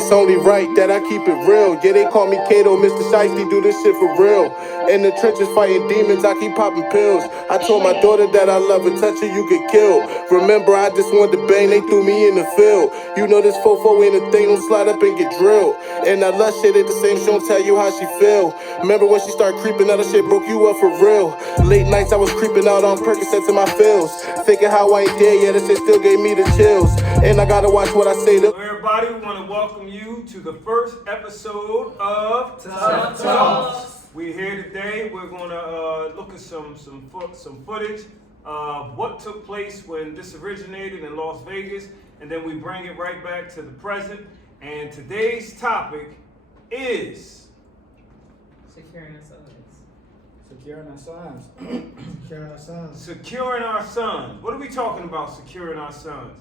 It's only right that I keep it real. Yeah, they call me Kato, Mr. Shiesty, do this shit for real. In the trenches fighting demons, I keep popping pills. I told my daughter that I love her, touch her, you get killed. Remember, I just wanted to bang, they threw me in the field. You know this fofo ain't a thing, don't slide up and get drilled. And that lush shit ain't the same, she don't tell you how she feel. Remember when she started creeping out, that shit broke you up for real. Late nights I was creeping out on Percocets in my feels. Thinking how I ain't dead, yeah, that shit still gave me the chills. And I gotta watch what I say to. Hello everybody, we want to welcome you to the first episode of Tough Talks. We're here today. We're going to look at some footage of what took place when this originated in Las Vegas, and then we bring it right back to the present. And today's topic is Securing our sons. Securing our sons. Securing our sons. securing our sons. What are we talking about, securing our sons?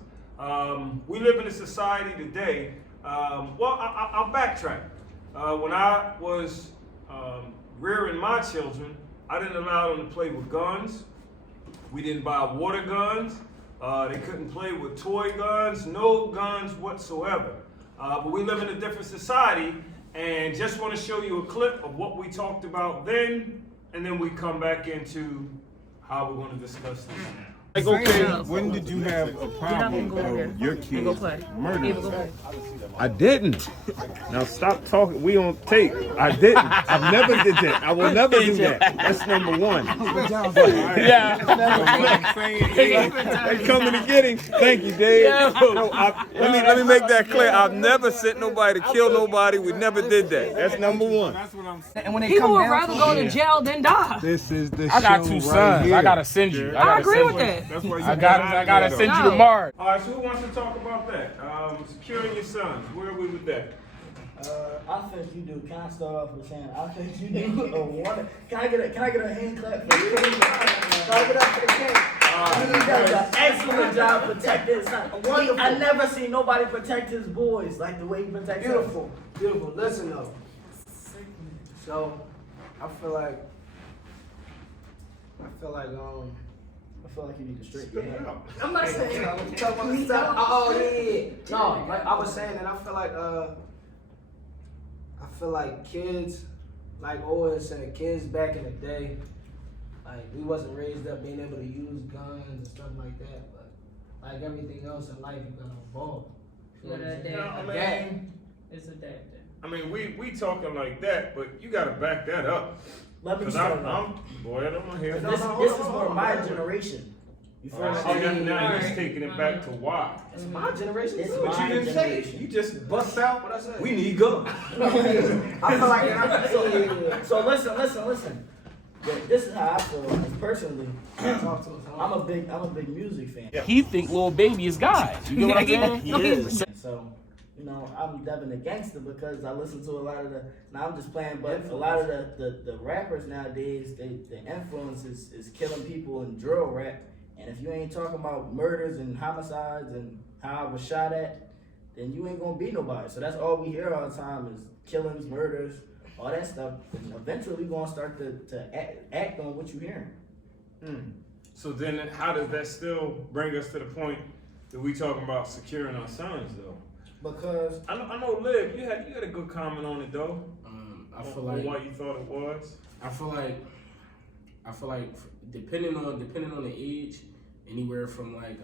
We live in a society today. I'll backtrack. When I was rearing my children, I didn't allow them to play with guns. We didn't buy water guns. They couldn't play with toy guns, no guns whatsoever. But we live in a different society, and just want to show you a clip of what we talked about then, and then we come back into how we're going to discuss this now. Like, okay, when did you have a problem of your kids murdered? I didn't. Now stop talking. We on tape. I didn't. I never did that. I will never do that. That's number one. Yeah. They coming to get him. Thank you, Dave. No, let me make that clear. I've never sent nobody to kill nobody. We never did that. That's number one. And when they people would rather go to jail than die. This is the I got show two right sons. here. I gotta send you. I agree with that. That's why you I gotta send you to Mars. All right, so who wants to talk about that? Securing your sons. Where are we with that? I think you do. Can I start off with saying I think you do a one? Can I get a hand clap for you? Clap it up for the king. He does an excellent job protecting his son. Wonderful. I never seen nobody protect his boys like the way he protects us. Beautiful, beautiful. Listen though. So, I feel like I feel like you need to straighten your hair. I'm not saying that. What you talking about? Stuff? Oh yeah. No, like I was saying, and I feel like kids, like always said, kids back in the day, like we wasn't raised up being able to use guns and stuff like that. But like everything else in life, you gotta evolve. You know what I'm saying? Adapt. It's adapting. I mean, we talking like that, but you got to back that up. Let me Cause start. I'm here. This is more my generation. You feel So now you're just taking it back to why. It's my generation. It's too. my But you didn't say it. generation. You just bust out what I said. We need guns. I feel like So listen. This is how I feel like, personally. talk to us. I'm a big music fan. He think Lil Baby is God. You get what I'm saying? He is. So, I'm Devin the gangster because I listen to a lot of now I'm just playing, but a lot of the rappers nowadays, the influence is killing people in drill rap. And if you ain't talking about murders and homicides and how I was shot at, then you ain't gonna be nobody. So that's all we hear all the time is killings, murders, all that stuff. And eventually we gonna start to act on what you hearing. So then how does that still bring us to the point that we talking about securing our sons though? Because I know Liv, you had a good comment on it though. I feel on like what you thought it was. I feel like depending on the age, anywhere from like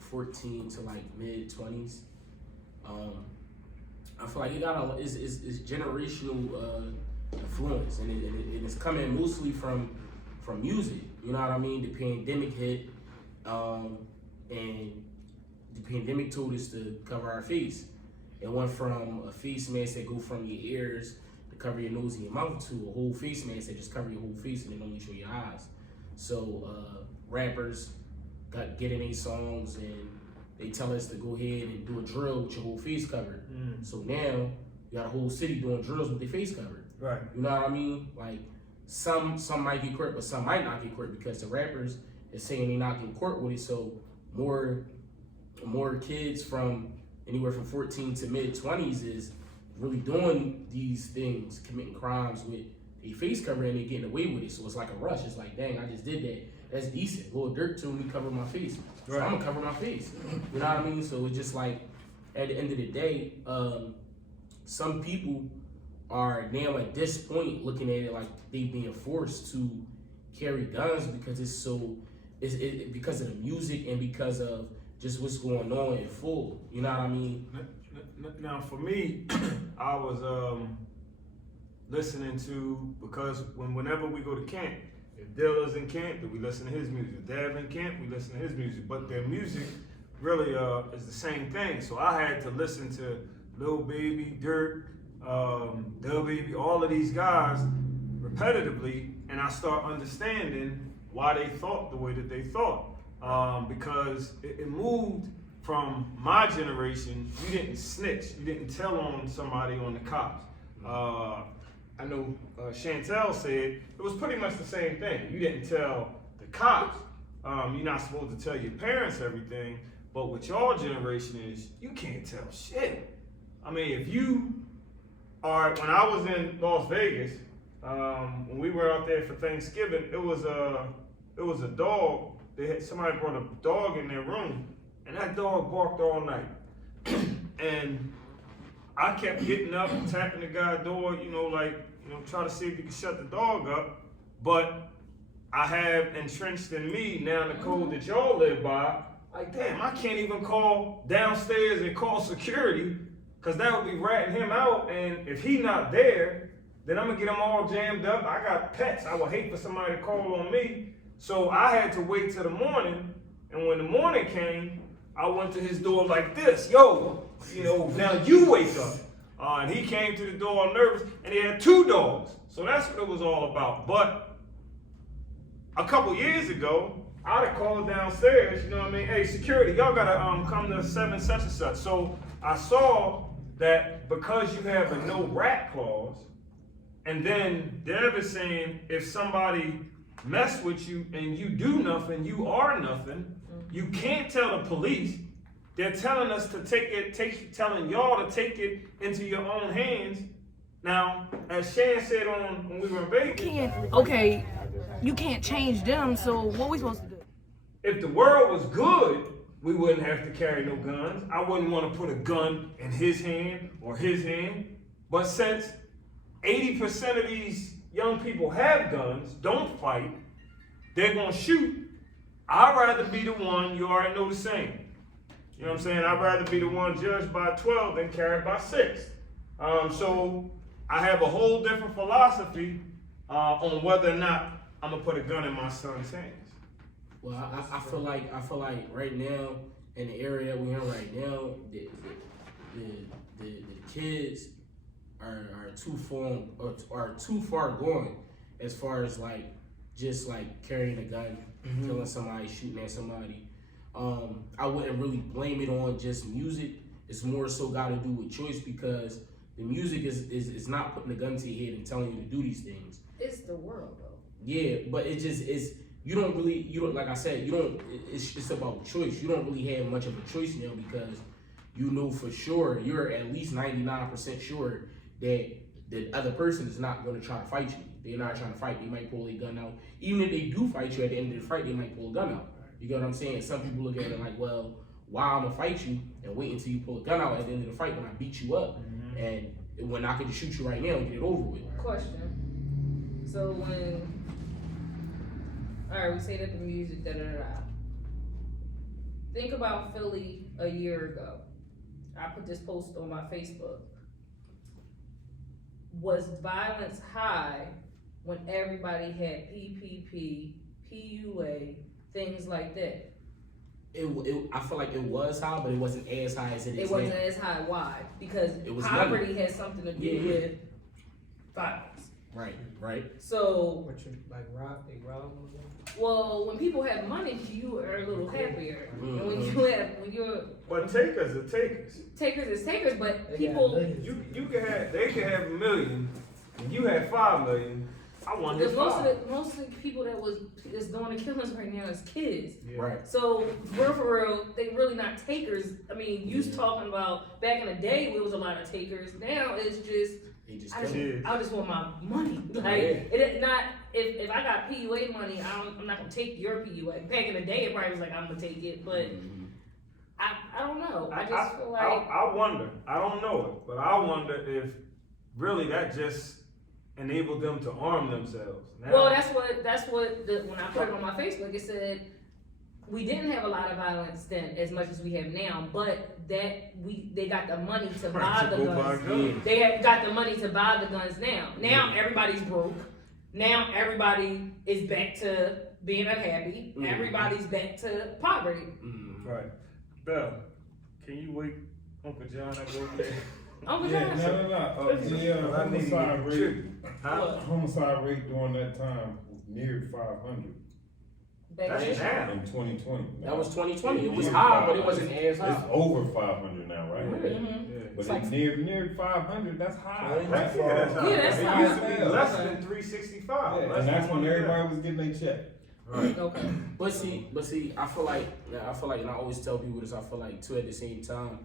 14 to like mid 20s. I feel like it got is generational influence, and it's coming mostly from music. You know what I mean? The pandemic hit, and the pandemic told us to cover our face. It went from a face mask that go from your ears to cover your nose and your mouth to a whole face mask that just cover your whole face and then only show your eyes. So rappers get in these songs and they tell us to go ahead and do a drill with your whole face covered. So now you got a whole city doing drills with their face covered. Right. You know what I mean? Like some might get caught, but some might not get caught because the rappers is saying they not getting caught with it. So more kids from anywhere from 14 to mid 20s is really doing these things, committing crimes with a face cover and they getting away with it. So it's like a rush. It's like, dang, I just did that. That's decent. Lil Durk told me to cover my face. So I'm gonna cover my face. You know what I mean? So it's just like at the end of the day, some people are now at this point looking at it like they being forced to carry guns because it's because of the music and because of just what's going on in full. You know what I mean? Now for me, I was listening to, because whenever we go to camp, if Dilla's in camp, then we listen to his music. If Dev in camp, we listen to his music. But their music really is the same thing. So I had to listen to Lil Baby, Dirt, Dub Baby, all of these guys repetitively, and I start understanding why they thought the way that they thought. Because it moved from my generation. You didn't snitch. You didn't tell on somebody on the cops. I know Chantel said it was pretty much the same thing. You didn't tell the cops. You're not supposed to tell your parents everything. But what y'all generation is, you can't tell shit. I mean, if you are, when I was in Las Vegas, when we were out there for Thanksgiving, it was a dog. Somebody brought a dog in their room, and that dog barked all night. And I kept getting up and tapping the guy's door, try to see if he could shut the dog up. But I have entrenched in me now the code that y'all live by. Like, damn, I can't even call downstairs and call security, because that would be ratting him out. And if he not there, then I'm gonna get him all jammed up. I got pets. I would hate for somebody to call on me. So I had to wait till the morning. And when the morning came, I went to his door like this. Yo, now you wake up. And he came to the door all nervous, and he had 2 dogs. So that's what it was all about. But a couple years ago, I'd have called downstairs, hey, security, y'all gotta come to 7 such and such. So I saw that because you have a no rat clause, and then Dev is saying if somebody mess with you and you do nothing, you are nothing, you can't tell the police. They're telling us to telling y'all to take it into your own hands. Now, as Shan said when we were in Vegas, you can't change them, so what are we supposed to do? If the world was good, we wouldn't have to carry no guns. I wouldn't want to put a gun in his hand or his hand. But since 80% of these young people have guns, don't fight, they're going to shoot, I'd rather be the one, you already know the saying. You know what I'm saying? I'd rather be the one judged by 12 than carried by 6. So I have a whole different philosophy on whether or not I'm going to put a gun in my son's hands. Well, I feel like right now in the area we're in right now, the kids are too far gone as far as just carrying a gun, killing somebody, shooting at somebody. I wouldn't really blame it on just music. It's more so got to do with choice, because the music is not putting a gun to your head and telling you to do these things. It's the world, though. Yeah, but it just is. You don't like I said, it's about choice. You don't really have much of a choice now, because you know for sure, you're at least 99% sure that the other person is not going to try to fight you. They're not trying to fight. They might pull a gun out. Even if they do fight you at the end of the fight, they might pull a gun out. You get what I'm saying? Some people look at it like, well, why I'm going to fight you and wait until you pull a gun out at the end of the fight when I beat you up. And when I could just shoot you right now and get it over with. Question. So alright, we say that the music, Think about Philly a year ago. I put this post on my Facebook. Was violence high when everybody had PPP, PUA, things like that? I feel like it was high, but it wasn't as high as it is now. It wasn't as high. Why? Because poverty has something to do with violence. Right. So, What you rob? They rob them? well, when people have money, you are a little happier. And when you're But takers are takers. takers is takers, but They got people, millions. They can have $1 million, and you have $5 million. I want his because $5. most of the people that's doing the killings right now is kids. Right. So for real, they really not takers. I mean, you was talking about back in the day, there was a lot of takers. Now it's just I just want my money. It not if I got PUA money, I'm not gonna take your PUA. Back in the day, it probably was like I'm gonna take it, but I don't know. I just feel like I wonder. I don't know it, but I wonder if really that just enabled them to arm themselves. Now, well, that's what when I put it on my Facebook, it said we didn't have a lot of violence then as much as we have now, but that they got the money to buy the guns. They got the money to buy the guns now. Now everybody's broke. Now everybody is back to being unhappy. Everybody's back to poverty. Right. Bell, can you wake Uncle John up over there? Uncle Yeah, John. no. Homicide rate during that time neared 500 That's now. in 2020. That was 2020. It was high, but it wasn't as It's high. over 500 now, right? It's But like- it neared 500. That's high. Yeah, That's Yeah, that's all. high. Yeah, that's It high. used to be less than 365. Yeah, and that's when everybody was getting their check. Right. Okay. But see, I feel like, and I always tell people this. I feel like too at the same time,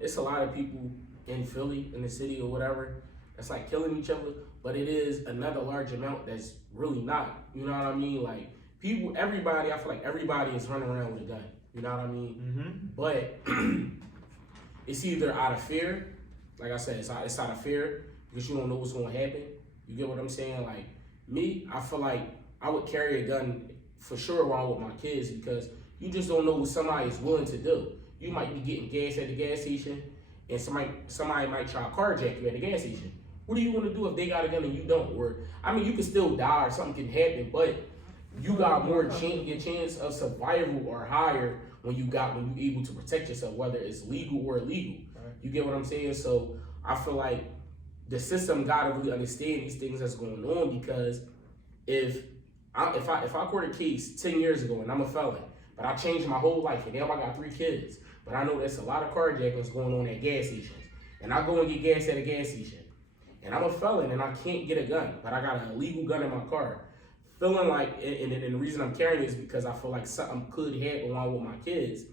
it's a lot of people in Philly, in the city or whatever, that's like killing each other. But it is another large amount that's really not. You know what I mean? Like everybody. I feel like everybody is running around with a gun. You know what I mean? But it's either out of fear, like I said, it's out of fear because you don't know what's going to happen. You get what I'm saying? Like me, I feel like I would carry a gun for sure while I'm with my kids because you just don't know what somebody is willing to do. You might be getting gas at the gas station and somebody might try to carjack you at the gas station. What do you want to do if they got a gun and you don't? Or, I mean, you can still die or something can happen, but you got more your chance of survival or higher when you able to protect yourself, whether it's legal or illegal. Right. You get what I'm saying? So I feel like the system gotta really understand these things that's going on because if I court a case 10 years ago and I'm a felon, but I changed my whole life and now I got 3 kids, but I know there's a lot of carjackings going on at gas stations, and I go and get gas at a gas station, and I'm a felon and I can't get a gun, but I got an illegal gun in my car. Feeling like, and the reason I'm carrying it is because I feel like something could happen while I'm with my kids.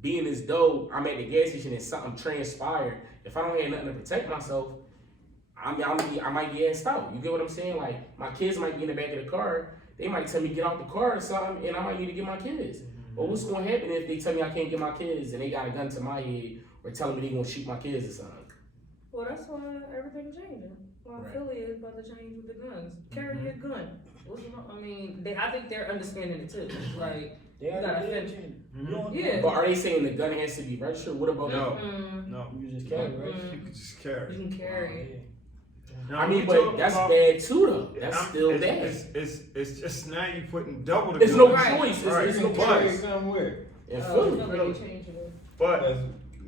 Being as though I'm at the gas station and something transpired, if I don't have nothing to protect myself, I might get asked out. You get what I'm saying? Like, my kids might be in the back of the car. They might tell me get out the car or something, and I might need to get my kids. But what's going to happen if they tell me I can't get my kids and they got a gun to my head or telling me they're going to shoot my kids or something? Well, that's why everything's changing. Why Right. Philly is about to change with the guns. Carry your gun. What's wrong? I mean, I think they're understanding it too. Like, They you gotta already did finish. change. Mhm. You don't- Yeah. But are they saying the gun has to be registered? What about No. Mm, You just carry, right? You could just you carry. can carry it. Now, I mean, we but talking that's about- bad too, though. That's still it's, bad. It's just now you putting double the There's no guns. Right. choice. Right. There's no You can carry choice. somewhere. In No, Philly. they changing it. But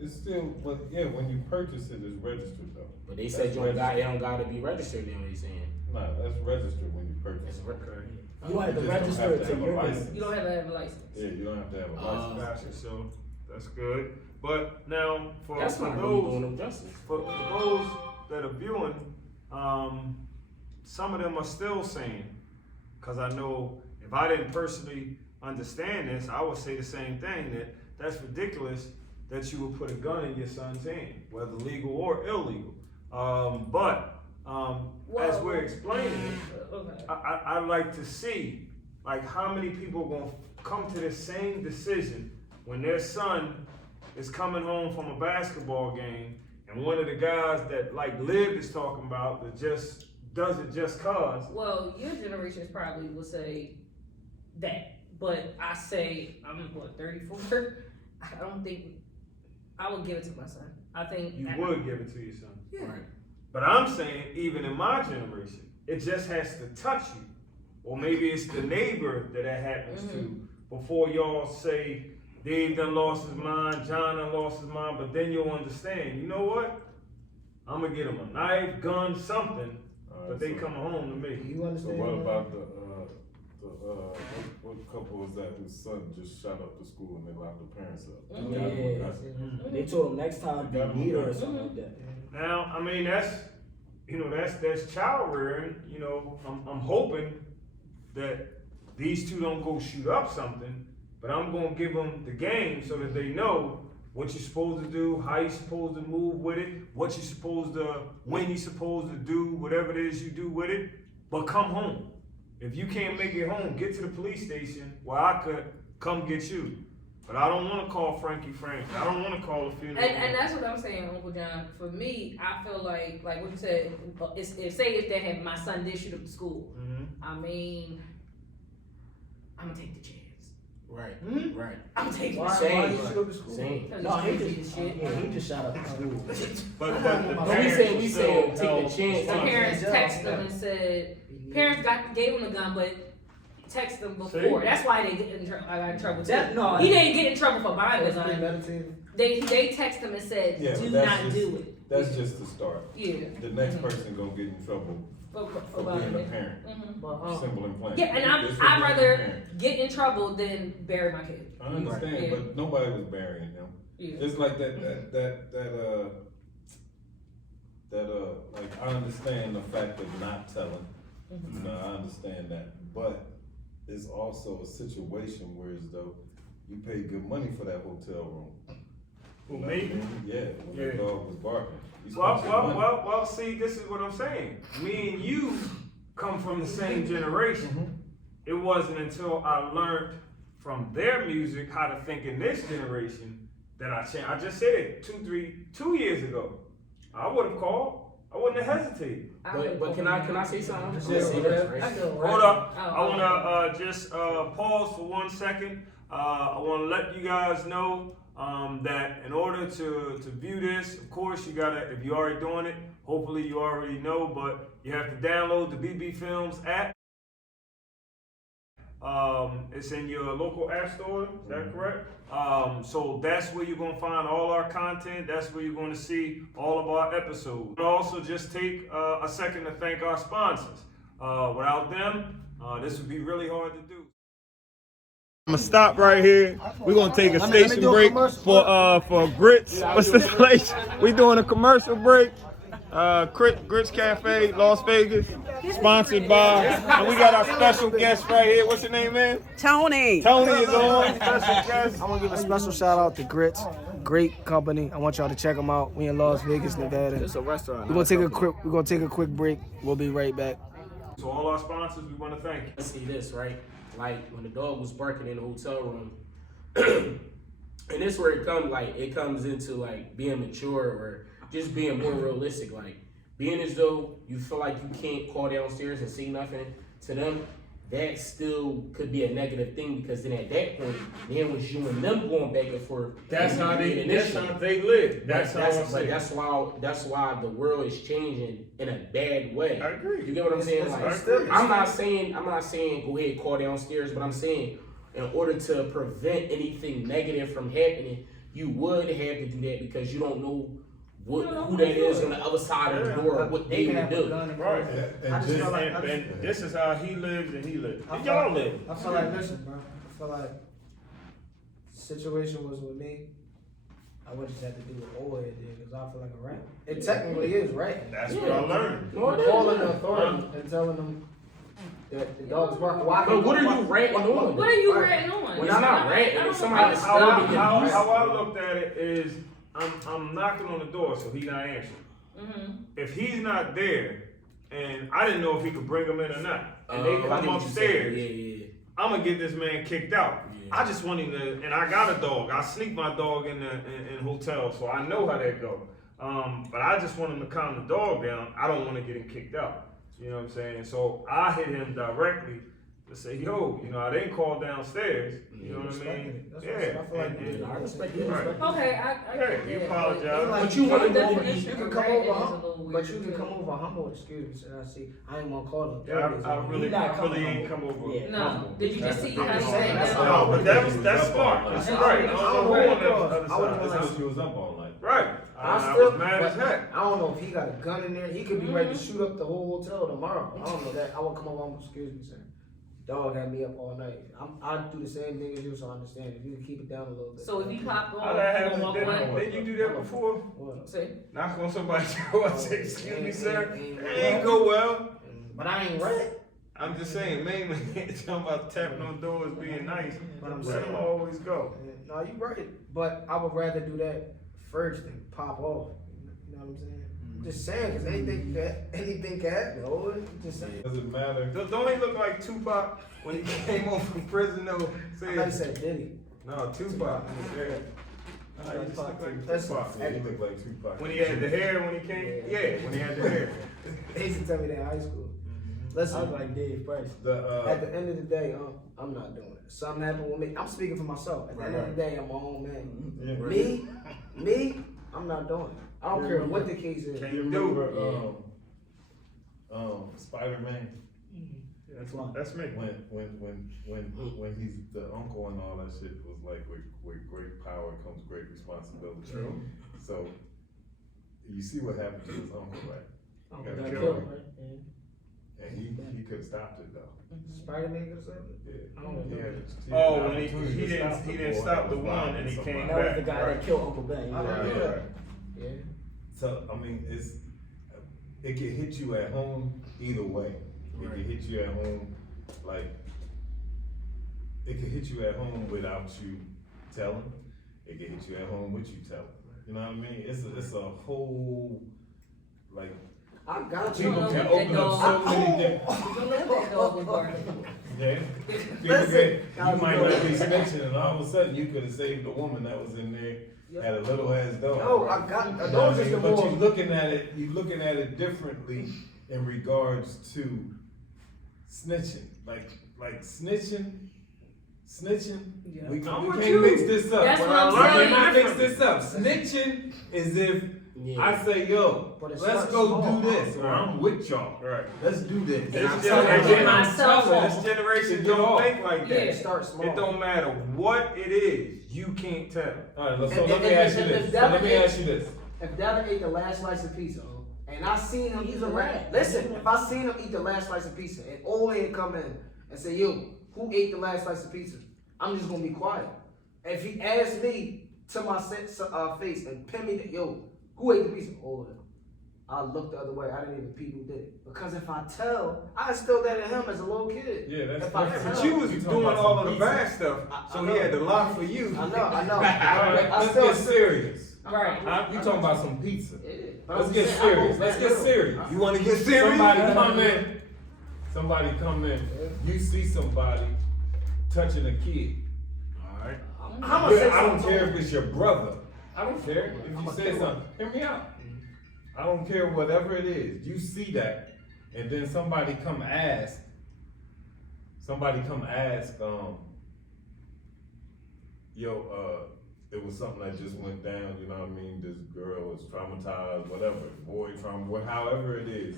It's still, but yeah, when you purchase it, it's registered though. But they said it don't gotta be registered. Then they saying No, that's registered when you purchase it's it. okay. You have to just don't register have it to to have a your license. business. You don't have to have a license. Yeah, you don't have to have a license. Gotcha. So that's good. But now for that's not really those doing them justice. for those that are viewing, some of them are still saying, because I know if I didn't personally understand this, I would say the same thing, that that's ridiculous that you would put a gun in your son's hand, whether legal or illegal. As we're explaining it, Okay. I'd like to see, like, how many people are gonna come to the same decision when their son is coming home from a basketball game, and one of the guys that like Liv is talking about that just does it just cause. Well, your generations probably will say that, but I say I'm 34. I don't think I would give it to my son. I think You would give it to your son. Yeah. Right. But I'm saying, even in my generation, it just has to touch you. Or maybe it's the neighbor that happens to before y'all say, Dave done lost his mind, John done lost his mind, but then you'll understand, you know what? I'm gonna get him a knife, gun, something, but they come home to me. You So understand? what about what couple was that whose son just shot up the school and they locked the parents up? Mhm. They got him a Yeah. gun. They told him next time be neat or something like that. Now, I mean, that's child rearing. You know, I'm hoping that these two don't go shoot up something, but I'm gonna give them the game so that they know what you're supposed to do, how you're supposed to move with it, what you're supposed to, when you're supposed to do, whatever it is you do with it. But come home. If you can't make it home, get to the police station where I could come get you. But I don't want to call Frankie Frank. I don't want to call a funeral. And that's what I'm saying, Uncle John. For me, I feel like what you said, say if they had my son did shoot up the school, I mean, I'm gonna take the chance. Right. Right. I'm taking the Why chance. you shoot up the school? Same. Cause No, it's he crazy as shit. he just shot up the school. But the But we parents said still take the held- chance. The parents Yeah. texted them and said, parents gave him the gun, but text them before. See? That's why they get in trouble. I got in trouble too. That- no, He didn't get in trouble for buying the It's gun. premeditated. They text him and said, Yeah, do but that's not just- do it. That's just the start. Yeah. The next person gonna get in trouble For for buying being a it. parent. Mhm. Simple and plain. Yeah, and Just for I'd being a rather parent. get in trouble than bury my kid. I understand, Yeah. but nobody was burying him. Yeah. Just like like I understand the fact of not telling. You know, I understand that, but it's also a situation where as though you pay good money for that hotel room. Who, You know me? what I mean? Yeah, when Yeah. that dog was barking. You spent Well, some well, money. well, see, this is what I'm saying. Me and you come from the same generation. It wasn't until I learned from their music how to think in this generation that I changed. I just said it 2 years ago. I would have called. I wouldn't have hesitated. But can I say something? It's I'm gonna just say this, right? Hold up. Oh, I want to just pause for 1 second. I want to let you guys know that in order to view this, of course, you got to, if you're already doing it, hopefully you already know, but you have to download the BB Films app. It's in your local app store, is that correct? So that's where you're gonna find all our content. That's where you're gonna see all of our episodes. And also just take a second to thank our sponsors. Without them, this would be really hard to do. I'm gonna stop right here. We're gonna take a station break for Grits. What's this place? We doing a commercial break. Grits Cafe, Las Vegas, sponsored by, and we got our special guest right here. What's your name, man? Tony. Tony is on, special guest. I want to give a special shout out to Grits. Great company. I want y'all to check them out. We in Las Vegas, Nevada. It's a restaurant. We're gonna take a quick break. We'll be right back. So all our sponsors, we want to thank you. Let's see this, right? Like when the dog was barking in the hotel room, and this where it comes into like being mature or just being more realistic, like being as though you feel like you can't call downstairs and see nothing to them. That still could be a negative thing because then at that point, then was you and them going back and forth. That's how they live. That's why the world is changing in a bad way. I agree. You get what I'm saying? I Like, agree. I'm not saying go ahead call downstairs, but I'm saying in order to prevent anything negative from happening, you would have to do that because you don't know who that is on the other side of the door, what they would do. Right. And this is how he lives and he lives. And y'all live. I feel like, listen, bro. I feel like the situation was with me. I would just have to do what Oya did because I feel like a rat. It technically is right. That's what I learned. Calling the authority and telling them that the dog's barking. Why? But what are you ranting on? What are you ranting on? Well, it's not ranting. It's somebody How disturbing I you. looked at it is I'm knocking on the door, so he's not answering. If he's not there, and I didn't know if he could bring him in or not, and they come upstairs, I'm gonna get this man kicked out. Yeah. I just want him to, and I got a dog. I sneak my dog in hotels, so I know how that go. But I just want him to calm the dog down. I don't want to get him kicked out. You know what I'm saying? So I hit him directly to say, yo, I didn't call downstairs. You know what I mean? That's Yeah. what I feel like. I respect it. Right. Okay, I Hey, you apologize. But you wanna go go- you can come over humble. But you can come over humble. Excuse me, sir. I see. I ain't want to call them. Yeah, I really ain't come over. Yeah. No. Did you just see how I'm he saying, said that's that? all. No, but that's smart. That's right. I don't know who on the other I would've side. been That's what you was up all night. Right. I I still, was mad as but heck. I don't know if he got a gun in there. He could be ready to shoot up the whole hotel tomorrow. I don't know that. I would come over. Excuse me, sir. Dog had me up all night. I'd do the same thing as you, so I understand. If you can keep it down a little bit. So if you pop How on, that you happen? gonna walk away? Didn't you do that before? What? Say, Knock on somebody's door and say, excuse me, sir. Ain't- It ain't go well. But I ain't right. I'm just saying, mainly, talking about tapping on doors, being nice. But I'm Let saying, them always go. no, you right. But I would rather do that first than pop off. You know what I'm saying? Just saying, because anything can happen. Oh, just saying. Does it matter? Don't he look like Tupac when he came home from prison though? I thought he said Diddy. No, Tupac. Yeah. Tupac. Yeah, he looked like Tupac. When he had the hair, when he came, yeah, when he had the hair. They used to tell me that in high school. I Listen, was like Dave Price. at the end of the day, I'm not doing it. Something happened with me. I'm speaking for myself. At the end of the day, I'm my own man. Yeah. Me, I'm not doing it. I don't care what the case is. Can You you do it? remember Spider-Man? That's me. When he's the uncle and all that shit was like with great power comes great responsibility. True. So you see what happened to his uncle, right? He got Got killed. killed, right? And he could have stopped it though. Spider-Man could have said it. Yeah. I don't He know. had the Oh, when opportunity he to didn't stop the didn't boy stop that the was one lying and he to came somebody. That was back. the guy Right. that killed Uncle Ben. I Yeah. didn't know that. Yeah. So I mean, it can hit you at home either way. It can hit you at home like it can hit you at home without you telling. It can hit you at home with you telling. You know what I mean? It's a whole like I got You people don't know can what open that up so dog- many different. You don't know what that dog was barking. Yeah. People Listen, you might not be snitching, and all of a sudden you could have saved the woman that was in there. Had a little ass dog. No, I got You a know what dog I just mean? a But more. you're looking at it differently in regards to snitching. Like snitching. Yeah. We I'm with can't you. mix this up. That's But what I I'm learned We saying. cannot mix this up. Snitching is if Yeah. I say, yo, But it let's starts go small. do this, or I'm with y'all. Right. Let's do this. This And generation, I'm myself telling this them, generation to get don't off. think like that. Yeah. It starts small. It don't matter what it is, you can't tell. All right, so And- let me and- ask you and this. if So that let me is- ask you this. If Devin ate the last slice of pizza, and I seen him He's eat a the rat. listen, if I seen him eat the last slice of pizza, and old head come in and say, "Yo, who ate the last slice of pizza?" I'm just gonna be quiet. If he asks me to my face and pin me, "Yo, who ate the pizza?" Oh, I look the other way. I didn't even peep who did it. Because if I tell, I instilled that in him as a little kid. Yeah, that's If I different. tell- But you was You talking doing about all some of the pizza. bad stuff, I so he know. had to lie for you. I know. All right, I let's still get serious. Right. You talking about some pizza. Yeah, but Let's I'm get saying, I serious. won't Let's back get little. serious. You want to get serious? Somebody come in. You see somebody touching a kid. All right. I'm gonna say I don't something. care if it's your brother. I don't care if you I'ma say kill him. something. Hear me out. I don't care whatever it is. You see that, and then somebody come ask. It was something that just went down. You know what I mean? This girl was traumatized, whatever, boy trauma, however it is.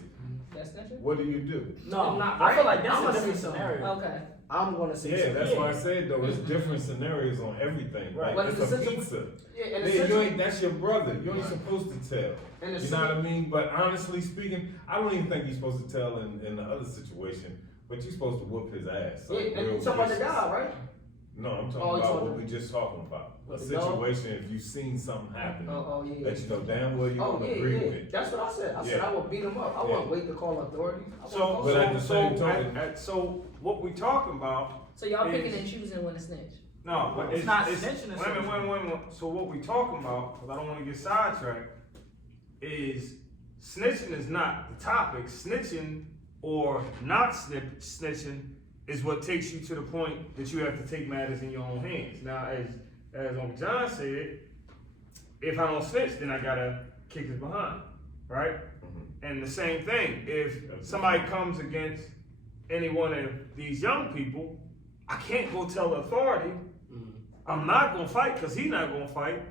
That's not true? What do you do? No, Not I feel like I'm that's a gonna different say something. scenario. Okay. I'm gonna say Yeah, something. that's why I said though, it's different scenarios on everything. Right. Like, But it's a it's a pizza. Yeah, and Yeah, you ain't, that's your brother. You ain't supposed to tell. And You know what I mean? But honestly speaking, I don't even think you're supposed to tell in the other situation, but you're supposed to whoop his ass. So Yeah, and real you talking about the vicious. guy, right? No, I'm talking Oh, you about talking- what we just talking about. A With the dog? situation, if you've seen something happen, Oh, yeah. that you know damn well you Oh, don't yeah, agree yeah. with. That's what I said. I said Yeah. I would beat him up. I Yeah. wouldn't wait to call authorities. I So, wouldn't call But at the so, same so, token- so what we talking about? So y'all is- picking and choosing when to snitch. No, but It's not snitching, it's wait a minute. So what we talking about? Because I don't want to get sidetracked. Is snitching is not the topic. Snitching or not snitching is what takes you to the point that you have to take matters in your own hands. Now, as Uncle John said, if I don't snitch, then I gotta kick his behind, right? And the same thing, if somebody comes against any one of these young people, I can't go tell the authority. I'm not gonna fight because he's not gonna fight.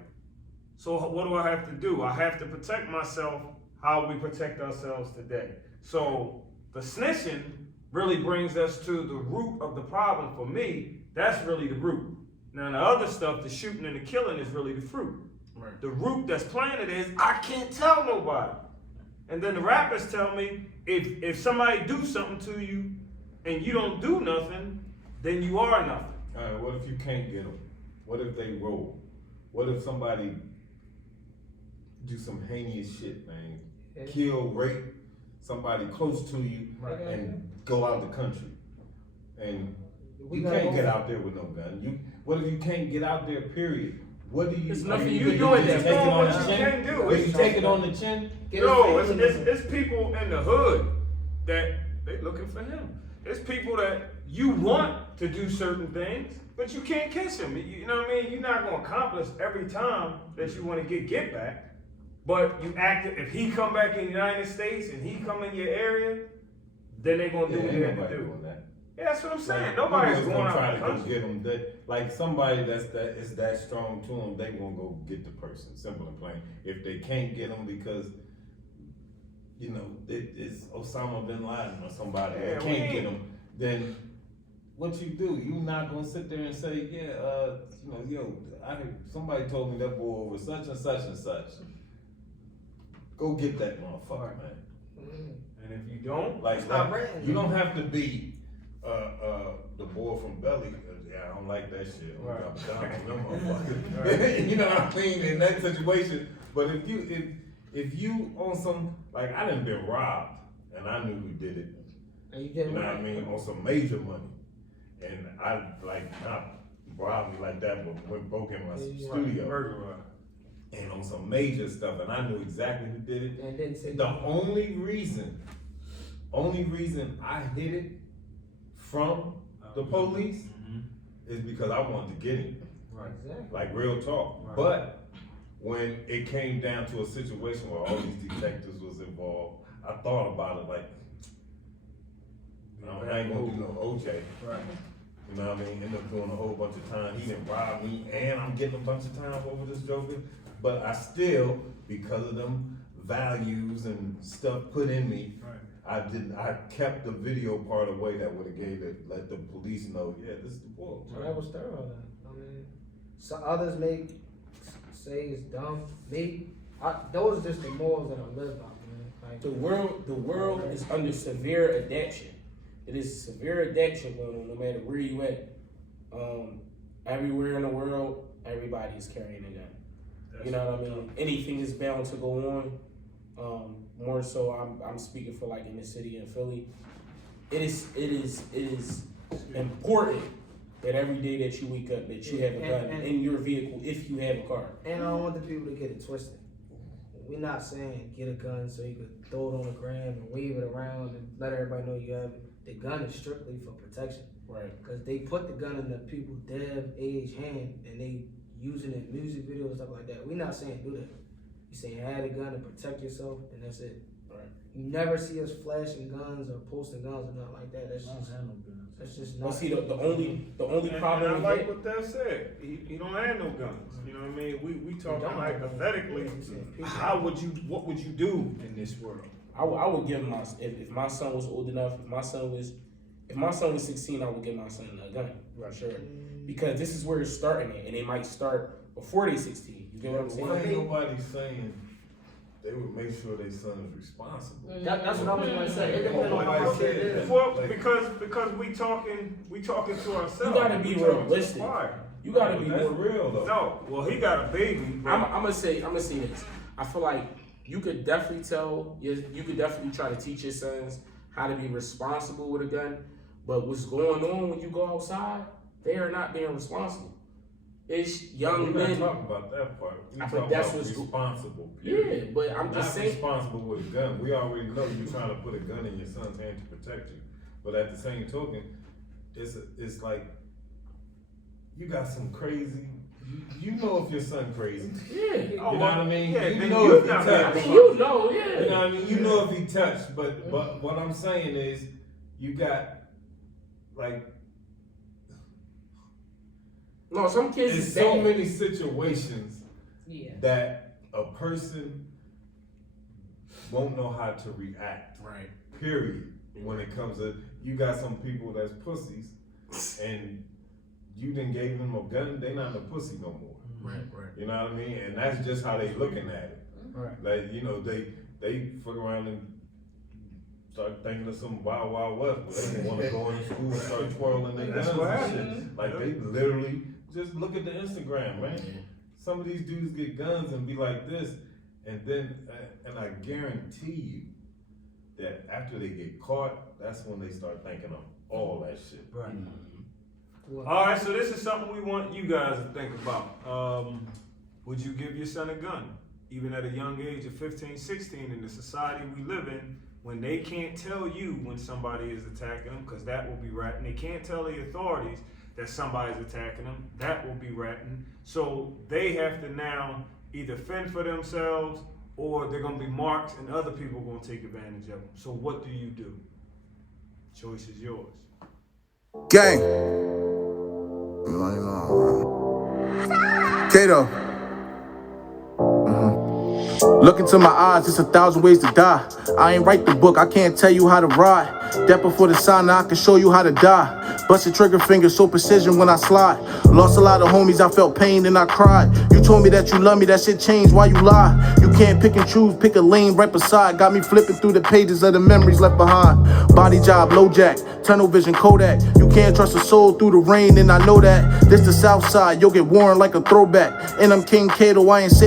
So what do I have to do? I have to protect myself how we protect ourselves today. So the snitching really brings us to the root of the problem for me. That's really the root. Now the other stuff, the shooting and the killing, is really the fruit. Right. The root that's planted is I can't tell nobody. And then the rappers tell me if somebody do something to you and you don't do nothing, then you are nothing. All right, what if you can't get them? What if they roll? What if somebody do some heinous shit, man? Kill, rape somebody close to you, and go out the country. And We you gotta can't go- get out there with no gun. What if you can't get out there, period? What do you There's I nothing mean, you could doing just there. take it on What the you chin? can do Would is- you take it on the chin? Get No, his it's face in people in the hood that they looking for him. It's people that you want to do certain things, but you can't catch them. You know what I mean? You're not gonna accomplish every time that you want to get back. But you act, if he come back in the United States and he come in your area, then they gonna do what they have to do. Yeah, that's what I'm saying. Like, Nobody's people going is out try of to the go country. get them. Like somebody that is that strong to them, they won't go get the person. Simple and plain. If they can't get them because you know it's Osama bin Laden or somebody that can't get them, then what you do? You not gonna sit there and say, yeah, you know, I heard somebody told me that boy over such and such and such. Go get that motherfucker, man. And if you don't, Like not written. you don't have to be the boy from Belly. Yeah, I don't like that shit. Right. You know what I mean? In that situation, but if you on some like I done been robbed and I knew who did it. And you You didn't know what I mean? On some major money, and I like not robbed me like that, but went broke in my studio burglar. and on some major stuff, and I knew exactly who did it. And didn't say The only reason I hid it from the police is because I wanted to get him, Right. Exactly. like real talk. Right. But when it came down to a situation where all these detectives was involved, I thought about it like, I ain't gonna do no OJ. Right. You know what I mean? End up doing a whole bunch of time. He didn't rob me, and I'm getting a bunch of time over this joker. But I still, because of them values and stuff put in me, Right. I kept the video part away that would have let the police know, yeah, this is the boy. So that was thorough then. I mean, so others may say it's dumb. Those are just the morals that I live by, man. Like, The world is under severe addiction. It is severe addiction going on no matter where you at. Everywhere in the world, everybody is carrying a gun. You know what I mean? Anything is bound to go on. More so, I'm speaking for like in the city of Philly. It is important that every day that you wake up that you have a gun in your vehicle if you have a car. and I don't want the people to get it twisted. We're not saying get a gun so you could throw it on the ground and wave it around and let everybody know you have it. The gun is strictly for protection. Right. Because they put the gun in the people's dev age hand and they using it in music videos and stuff like that. We're not saying do that. We're saying have a gun to protect yourself and that's it. Right. You never see us flashing guns or posting guns or nothing like that. That's just not. But see, the only And problem I with like that, what that said. He don't have no guns. You know what I mean? We talking don't. hypothetically. What would you do in this world? I would give my if my son was old enough, if my son was 16, I would give my son a gun, for sure. Because this is where it's starting at, and it might start before they 16. You get what I'm saying? Why ain't nobody saying they would make sure their son is responsible? That's what I was gonna say. It depends on how Nobody kid said is. that. Well, because we talking to ourselves. You gotta be We talking to the realistic. choir. You gotta be That's more. real though. No, well he got a baby. But I'm gonna say this. I feel like you could definitely try to teach your sons how to be responsible with a gun. But what's going on when you go outside, they are not being responsible. It's young We're not men. talking about that part. We But talking that's about what's- responsible. Yeah, Period. but I'm Not just saying. responsible with a gun. We already know you're trying to put a gun in your son's hand to protect you. But at the same token, it's like you got some crazy. You know if your son crazy. Yeah. You know what I mean? Yeah, you then know you if he not I touched. mean, you know, yeah. You know what I mean? You know if he touched. But what I'm saying is, you got like. No, some kids There's is so bad. many situations Yeah. that a person won't know how to react. Right. Period. When it comes to, you got some people that's pussies, and you done gave them a gun, they not a pussy no more. Right. You know what I mean? And that's just how they looking at it. Right. Like, you know, they fuck around and start thinking of some wild, wild west, where they want to go in school and start twirling their That's guns what and happens. shit. Like, they literally, just look at the Instagram, man. Some of these dudes get guns and be like this, and then, and I guarantee you that after they get caught, that's when they start thinking of all that shit. Right. Well, All right, so this is something we want you guys to think about. Would you give your son a gun? Even at a young age of 15, 16, in the society we live in, when they can't tell you when somebody is attacking them, because that will be ratting. They can't tell the authorities that somebody's attacking them. That will be ratting. So they have to now either fend for themselves or they're going to be marked and other people are going to take advantage of them. So what do you do? Choice is yours. Gang. Kato. Look into my eyes, it's 1,000 ways to die. I ain't write the book, I can't tell you how to ride. Death before the sign, now I can show you how to die. Busted trigger finger, so precision when I slide. Lost a lot of homies, I felt pain and I cried. You told me that you love me, that shit changed, why you lie? You can't pick and choose, pick a lane right beside. Got me flipping through the pages of the memories left behind. Body job, low jack, tunnel vision, Kodak. You can't trust a soul through the rain, and I know that. This the south side, you'll get worn like a throwback. And I'm King Kato, I ain't say